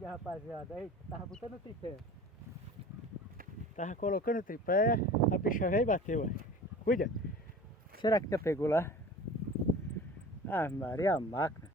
Cuida, rapaziada. Eita, tava botando o tripé. Tava colocando o tripé, a bicha veio e bateu. Ó. Cuida. Será que já pegou lá? Ah, Maria, a máquina.